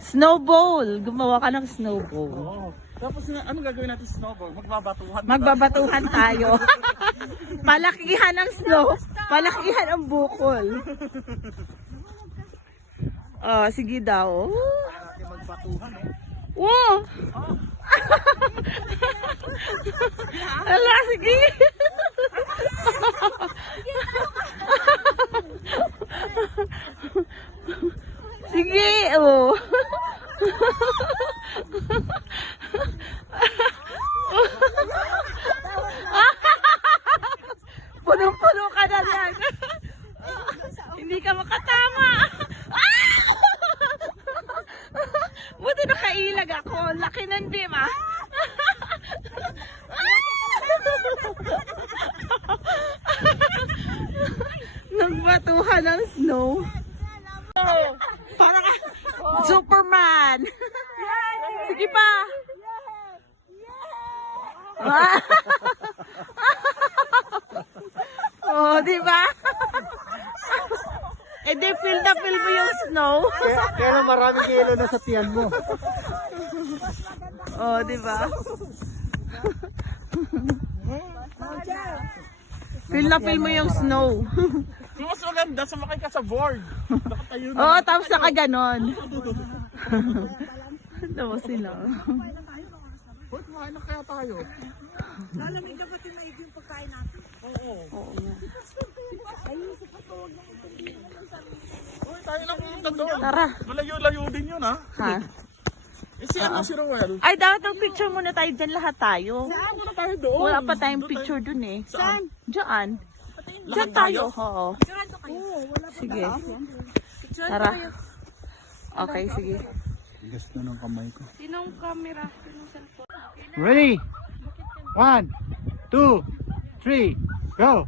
Snowball. Gumawa ka ng snowball. Oo. Tapos ano gagawin natin snowball? Magbabatuhan. Magbabatuhan tayo. Palakihan ang snow. Palakihan ang bukol. Oh, sige daw. Natin magbatuhan eh. Wow! Ala, sige. Sige, oh. Punong-puno ka na yan. Hindi ka makatama. Buti nakailag ako. Laki ng beam, ah. Nagbatuhan ng snow. Parang Superman. Sige pa. Oh, di ba? Eh, di feel na feel mo yung snow. Kaya maraming yelo na sa tiyan mo. Oh, di ba? Feel na feel mo yung snow. Mas maganda, sumakay ka sa board. Nakatayo na. Oo, tapos naka ganon. Tawa sila. Boy, kumain na kaya tayo? Lalamig na ba't yung maigi yung pagkain natin? Oo. Oo. Ayusin pa to, huwag na Uy, tayo na pumunta doon. Tara. Malayo-layo din yun, ha? Ha? Eh, si ano si Roel? Ay, dapat ang picture muna tayo dyan lahat tayo. Saan muna tayo doon? Wala pa tayong Doon picture dun eh. Saan? Diyan. Lahat Diyan tayo. tayo? Oo. Picturean ko kayo. Oo, wala pa. Sige. Picturean Tara. ko kayo. Okay, sige. Tigas na ng kamay ko. Sinong camera? Sinong cellphone? Ready? 1, 2, 3, go!